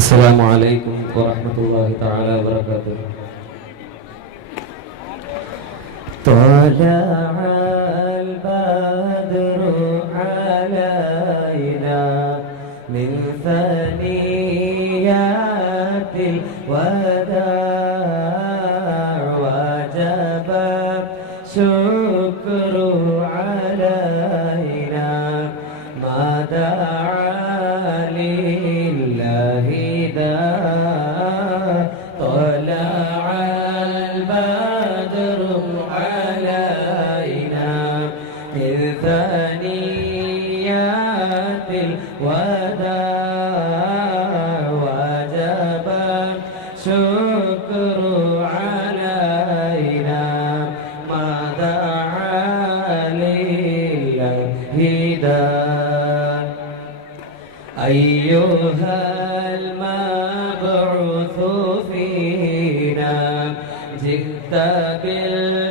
السلام عليكم ورحمة الله تعالى وبركاته. طلع البدر علينا من ثنيات الوداع لله جئت بالأمر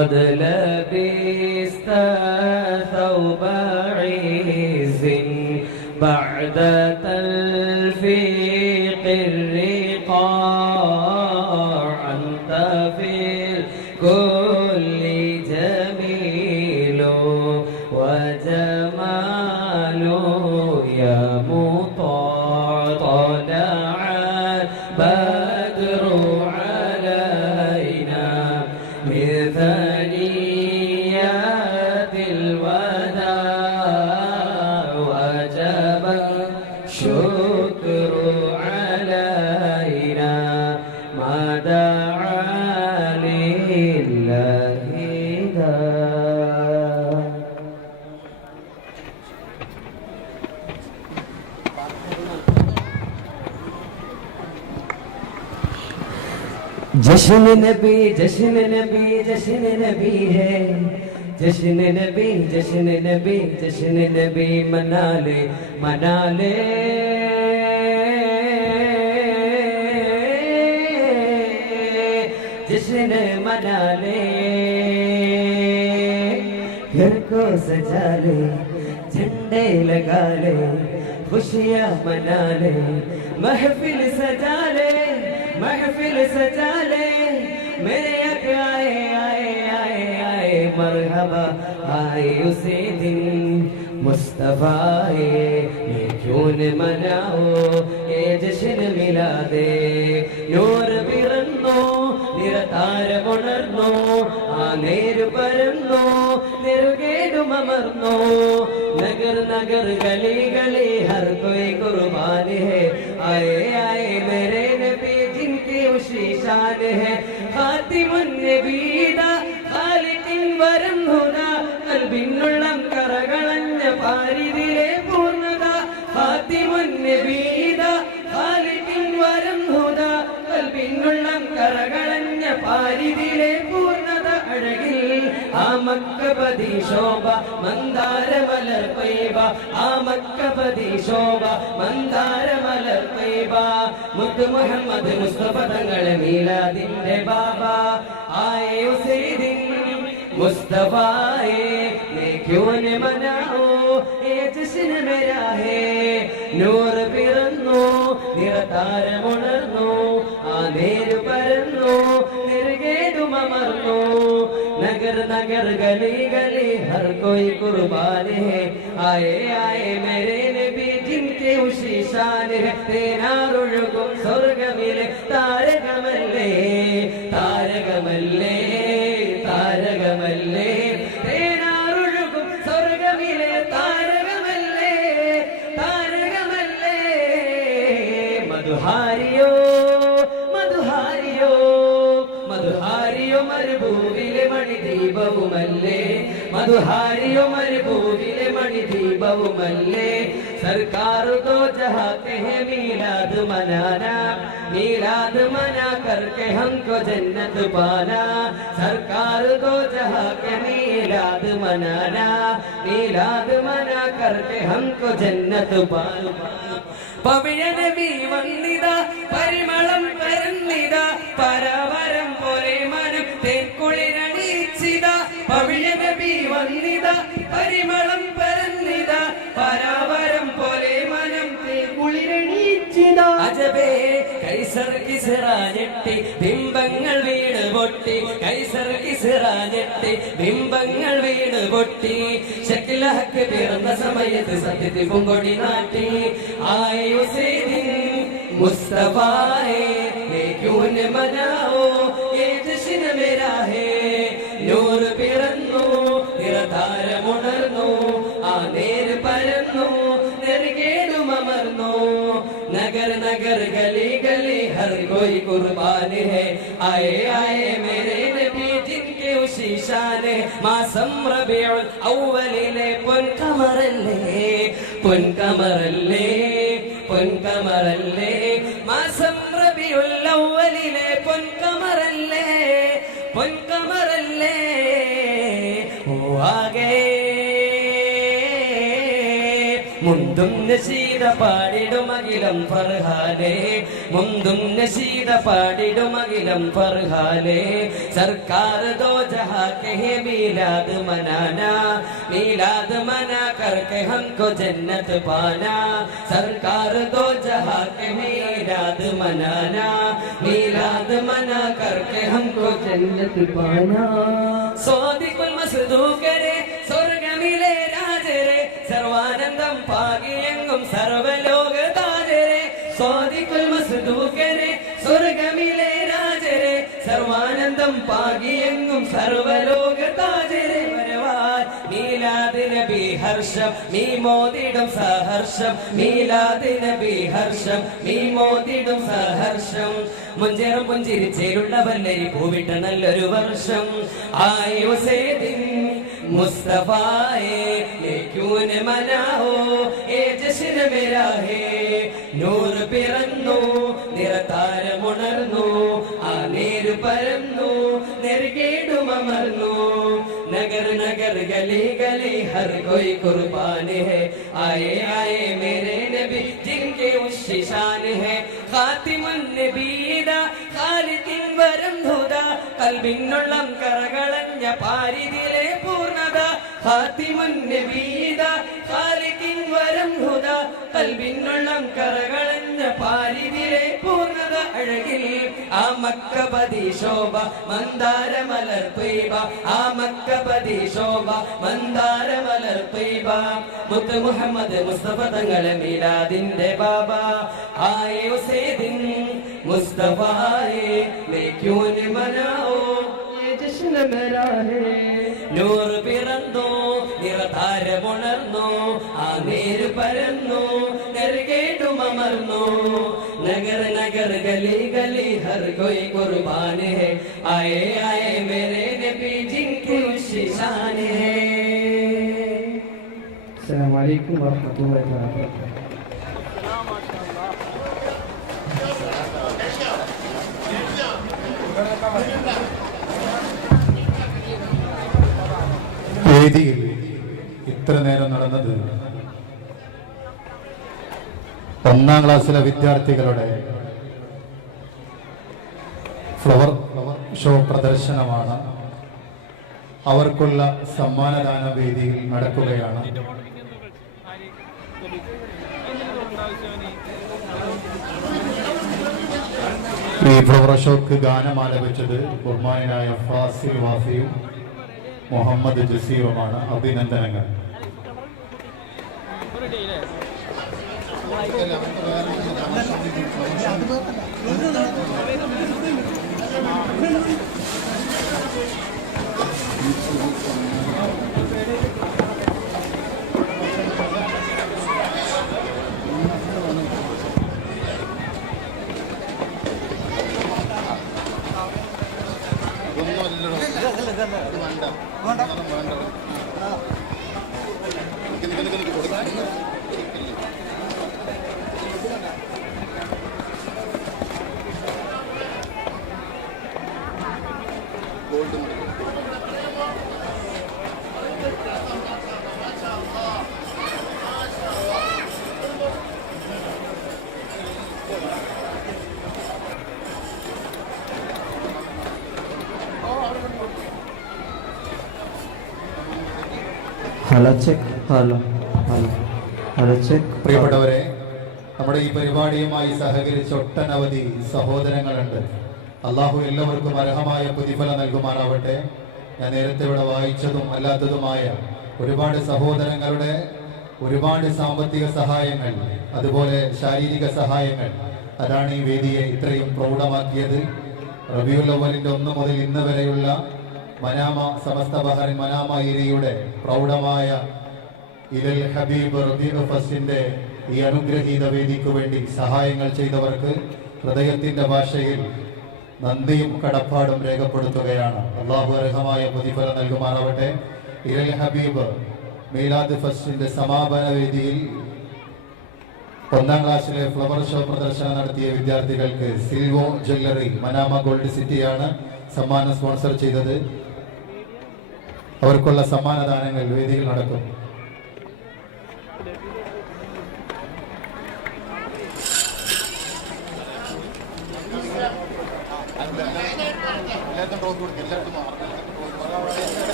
قد لبست ثوب عز بعد تلفيق الرقاع. أنت في الكل جميل وجمال يا مطاع. जश्न नबी जश्न नबी जश्न नबी है। जश्न नबी जश्न नबी जश्न नबी मना ले मना ले। जश्न मना ले। घर को सजा ले, झंडे लगा ले, खुशियाँ मना ले। महफिल सजा ले, महफिल सजा ഹബ ദിൻ മുസ്തഫായേ ജൂൺ മനാവോ? ഏ ജഷൻ മിലാതെ നൂറ് പിറന്നോ നിറതാരമുണർന്നോ ആ നേര് പരന്നോ നെറുകേടുമർന്നോ നഗർ നഗർ ഗലി ഗലി ഹർ കോയി കുർബാനി ഹേ ആയേ ആയേ ശോഭ മന്ദാര മലർ ആ മക്കപതി ശോഭ മന്ദാര മലർ പൈവ. മുഹമ്മദ് മുസ്തഫ തങ്ങളെ മീലാദിന്റെ ബാബ. ആയോ സെയ്ദിൻ മുസ്തഫായേ മനാവോ ഏ ജശ്ന മേരാ ഹേ പിറന്നു നിറതാരമുണർന്നു ആ നേര് പരന്നു നഗർ നഗർ ഗലി ഗലി ഹർ कोई कुर्बान है आए आए मेरे नबी जिनके उसी शान है तेरा ഒഴുകും സ്വർഗമിലെ താരകമല്ലേ താരകമല്ലേ താരകമല്ലേ തേനാറൊഴുകും സ്വർഗമിലെ താരകമല്ലേ താരകമല്ലേ മധുഹാരിയോ മധുഹാരിയോ മരുഭൂമിയിലെ മണിദീപവുമല്ലേ? സർക്കാർ തോ ചാത്തെ ഹെ മീലാദ് മനാനാ മീലാദ് മനാ കർക്കെ ഹംകോ ജന്നത് പാനാ. സർക്കാർ തോ ചാത്തെ മീലാദ് മനാനാ മീലാദ് മനാ കർക്കെ ഹംകോ ജന്നത് പാനാ. പവിഴ നബി വന്നിതാ പരിമളം പരന്നിതാ പരവര കിസറാഞ്ഞെട്ടി ബിംബങ്ങൾ വീണ് പൊട്ടി കൈസർ കിസറാഞ്ഞെട്ടി ബിംബങ്ങൾ വീണ് പൊട്ടി ശക്കിലഹക്ക് പിറന്ന സമയത്ത് സത്യത്തിൽ പൊങ്കൊടി നാട്ടി ആയ उसे दिन मुस्तफा है ये क्यों न मनाओ ये जश्न मेरा है നൂറ് कोई कुर्बान है आए आए मेरे नबी जिनके उसी शान है മാസം റബിയുൽ അവ്വലിലെ പൊൻകമറല്ലേ പൊൻകമറല്ലേ പൊൻകമറല്ലേ മാസം റബിയുൽ അവ്വലിലെ പൊൻകമറല്ലേ പൊൻകമറല്ലേ ഓ ആകെ മുന്തും നശീത പാടിടുമകിലം ഫർഹാനെ മുന്തും നശീത പാടിടുമകിലം ഫർഹാനെ സർക്കാർ ദോ ജഹാ കഹേ മീലാദ് മനാനാ. മീലാദ് മനാ കർക്കെ ഹംകോ ജന്നത് പാനാ. സർക്കാർ ദോ ജഹാ കഹേ മീലാദ് മനാനാ. മീലാദ് മനാ കർക്കെ ഹംകോ ജന്നത് പാനാ. സോദിക്കുൽ മസ്ദൂഖ് രേ സർവാനന്ദം പാകിയെങ്ങും സർവലോക താജരെ സ്വാദിക്കുൽ മസ്ദൂകരെ സ്വർഗമിലെ രാജരെ സർവാനന്ദം പാകിയെങ്ങും സർവലോക താജരെ വരവാൻ മീലാദ് നബി ഹർഷം നീ മോദിടും സഹർഷം മീലാദ് നബി ഹർഷം നീ മോദിടും സഹർഷം. മുഞ്ചേറും പുഞ്ചിരിച്ചേലുള്ള പൂവിട്ട നല്ലൊരു വർഷം. ആയോ സേദിൻ മുസ്തഫായെ ലേക്കൂന് മനാഹോ ഏ ജശ്ന മേരാ ഹേ നൂർ പിറന്നു നിറതാരമുണർന്നു ആ നേര് പരന്നു നെറുകേടുമർന്നു नगर नगर गली गली हर कोई कुर्बान है आए आए मेरे नबी जिनके उस शान है ഖാത്തിമുൻ നബീദ ഖാലിദിൻ വരം ഹുദ കൽബിന്നുള്ളം കറകളഞ്ഞ പാരിതിലെ പൂർണ്ണത ഹാത്തിമുൻ നബീത ഖാലിഖിൻ വരം ഹുദ കൽബിനുള്ളം കറകളഞ്ഞ പാരിതിലെ പൂർണത അഴകിൽ. ആ മക്കപതി ശോഭ മന്ദാര മലർ പെയ്ബ ആ മക്കപതി ശോഭ മന്ദാര മലർ പെയ്ബ മുത്ത് മുഹമ്മദ് മുസ്തഫ തങ്ങളെ മീലാദിന്റെ ബാബ. ആയേ ഉസേദിൻ മുസ്തഫായേ ലേക്യൂൻ മനാവോ. ജശ്ന മേരാ ഹേ നൂറ് പിറന്നു നിറതാരമുണർന്നു ആ നേര് പരന്നു നെറുകേടുമർന്നു നഗർ നഗർ ഗലി ഗലി ഹർ കോയി കുർബാനേ ഹെ ആയേ ആയേ മേരെ നബി ജിൻകി ഷിശാൻ ഹെ വറഹ്മത്തുള്ളാഹി വബറകാതുഹു. വേദിയിൽ ഇത്ര നേരം നടന്നത്? ഒന്നാം ക്ലാസ്സിലെ വിദ്യാർത്ഥികളുടെ ഫ്ലവർ ഷോ പ്രദർശനമാണ്. അവർക്കുള്ള സമ്മാനദാന വേദിയിൽ നടക്കുകയാണ്. ഈ ഫ്ലവർ ഷോക്ക് ഗാനം ആലപിച്ചത് ബഹുമാനായ ഫാസിൽ വാസിയും മുഹമ്മദ് ജസീറുമാണ് അഭിനന്ദനങ്ങൾ Hello check hello hello hello check പ്രിയപ്പെട്ടവരെ നമ്മുടെ ഈ പരിപാടിയുമായി സഹകരിച്ച ഒട്ടനവധി സഹോദരങ്ങളുണ്ട്. അള്ളാഹു എല്ലാവർക്കും അർഹമായ പ്രതിഫലം നൽകുമാറാവട്ടെ. ഞാൻ നേരത്തെ ഇവിടെ വായിച്ചതും അല്ലാത്തതുമായ ഒരുപാട് സഹോദരങ്ങളുടെ ഒരുപാട് സാമ്പത്തിക സഹായങ്ങൾ അതുപോലെ ശാരീരിക സഹായങ്ങൾ. അതാണ് ഈ വേദിയെ ഇത്രയും പ്രൗഢമാക്കിയത്. റബിയുൽ അവലിന്റെ ഒന്ന് മുതൽ ഇന്ന് വരെയുള്ള മനാമ സമസ്ത ബഹറിൻ മനാമ ഏരിയയുടെ പ്രൗഢമായ ഇലൽ ഹബീബ് റബീബ് ഫസ്റ്റിന്റെ ഈ അനുഗ്രഹീത വേദിക്ക് വേണ്ടി സഹായങ്ങൾ ചെയ്തവർക്ക് ഹൃദയത്തിന്റെ ഭാഷയിൽ നന്ദിയും കടപ്പാടും രേഖപ്പെടുത്തുകയാണ്. അള്ളാഹു അർഹമായ പ്രതിഫലം നൽകുമാറാവട്ടെ. ഇരൽ ഹബീബ് മീലാദ് ഫസ്റ്റിന്റെ സമാപന വേദിയിൽ ഒന്നാം ക്ലാസ്സിലെ ഫ്ലവർ ഷോ പ്രദർശനം നടത്തിയ വിദ്യാർത്ഥികൾക്ക് സിൽവോ ജ്വല്ലറി മനാമ ഗോൾഡ് സിറ്റിയാണ് സമ്മാനം സ്പോൺസർ ചെയ്തത്. അവർക്കുള്ള സമ്മാനദാനങ്ങൾ വേദിയിൽ നടക്കും.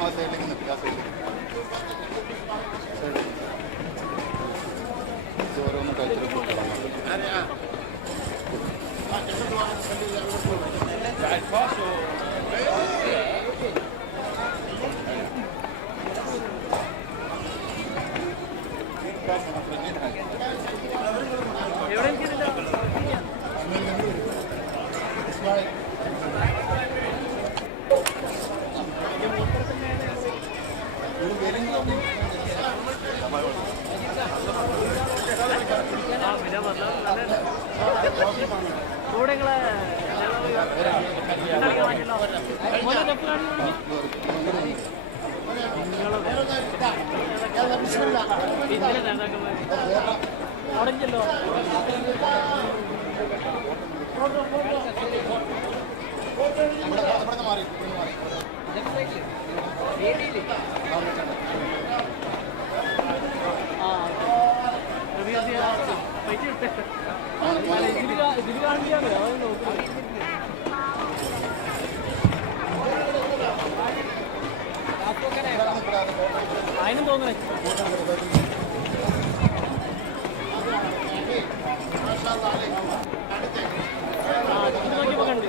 ആ സൈഡിലേക്ക് ആ സൈഡിലേക്ക് ഇത് ഓരോന്നും കഴിച്ചിട്ട് പോകണം ഇവിടെ ഇവിടെ മാറി മാറി അതിനും തോന്നണേ നോക്കിയപ്പോ കണ്ട്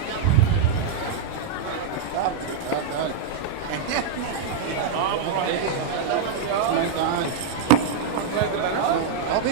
Abi.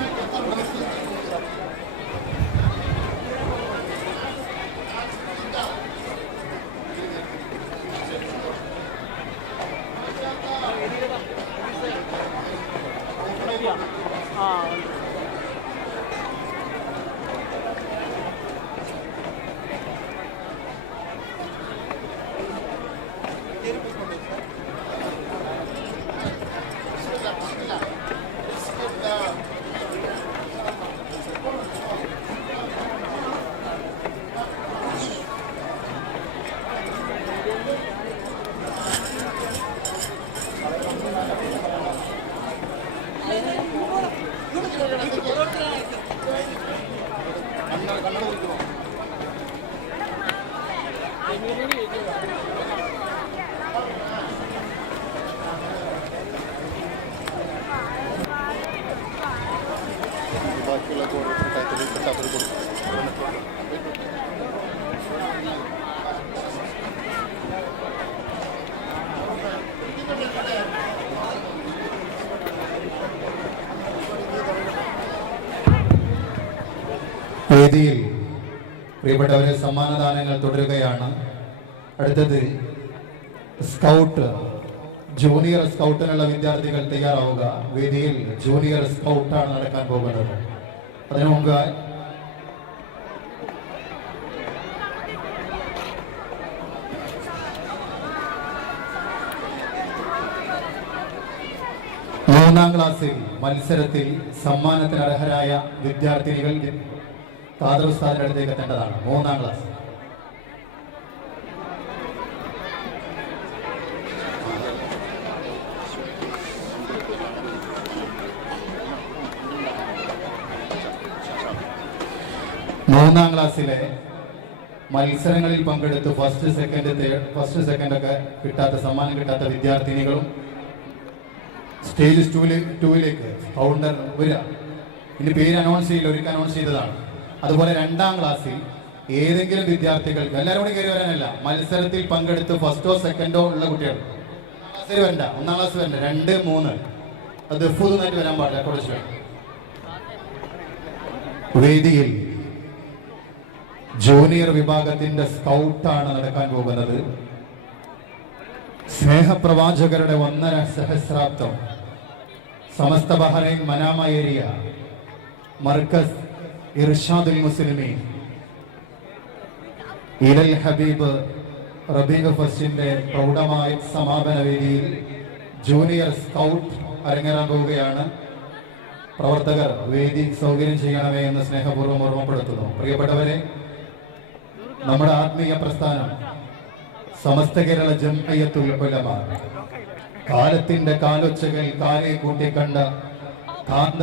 വേദിയിൽ പ്രിയപ്പെട്ടവരെ സമ്മാനദാനങ്ങൾ തുടരുകയാണ്. അടുത്തത് സ്കൗട്ട്. ജൂനിയർ സ്കൗട്ടിനുള്ള വിദ്യാർത്ഥികൾ തയ്യാറാവുക. വേദിയിൽ ജൂനിയർ സ്കൗട്ടാണ് നടക്കാൻ പോകുന്നത്. അതിനു മുമ്പ് മൂന്നാം ക്ലാസ്സിൽ മത്സരത്തിൽ സമ്മാനത്തിന് അർഹരായ വിദ്യാർത്ഥിനികൾ ഖാദർ ഉസ്താദിന്റെ അടുത്തേക്ക് എത്തേണ്ടതാണ്. മൂന്നാം ക്ലാസ് മൂന്നാം ക്ലാസ്സിലെ മത്സരങ്ങളിൽ പങ്കെടുത്ത് first second third first second ഒക്കെ കിട്ടാത്ത സമ്മാനം കിട്ടാത്ത വിദ്യാർത്ഥിനികളും സ്റ്റേജ് ടൂവിലേക്ക് കൗണ്ടർ വരിക. ഇനി പേര് അനൗൺസ് ചെയ്യില്ല ഒരിക്കൽ അനൗൺസ് ചെയ്തതാണ്. അതുപോലെ രണ്ടാം ക്ലാസ്സിൽ ഏതെങ്കിലും വിദ്യാർത്ഥികൾക്ക് എല്ലാവരും കൂടി കയറി വരാനല്ല മത്സരത്തിൽ പങ്കെടുത്ത് ഫസ്റ്റോ സെക്കൻഡോ ഉള്ള കുട്ടികൾ. ക്ലാസ്സിൽ വരണ്ട ഒന്നാം ക്ലാസ് വരണ്ട രണ്ട് മൂന്ന്. അത് ഫുതുന്നായിട്ട് വരാൻ പാടില്ല കുറച്ച് വേദിയിൽ ജൂനിയർ വിഭാഗത്തിന്റെ സ്കൗട്ടാണ് നടക്കാൻ പോകുന്നത്. സ്നേഹപ്രവാചകരുടെ ഒന്നര സഹസ്രാബ്ദം. Samastha Bahrain Manama area Markaz Irshadul Muslimeen. ഇലൽ ഹബീബ് റബീബ് ഫസ്റ്റിന്റെ പ്രൗഢമായ സമാപന വേദിയിൽ ജൂനിയർ സ്കൗട്ട് അരങ്ങേറാൻ പോവുകയാണ്. പ്രവർത്തകർ വേദി സൗകര്യം ചെയ്യണമേ എന്ന് സ്നേഹപൂർവം ഓർമ്മപ്പെടുത്തുന്നു. പ്രിയപ്പെട്ടവരെ നമ്മുടെ ആത്മീയ പ്രസ്ഥാനം സമസ്ത കേരള ജംഹയ്യത്തുൽ കാലത്തിന്റെ കാലൊച്ചകൾ കാലെ കൂട്ടിക്കണ്ട കാന്ത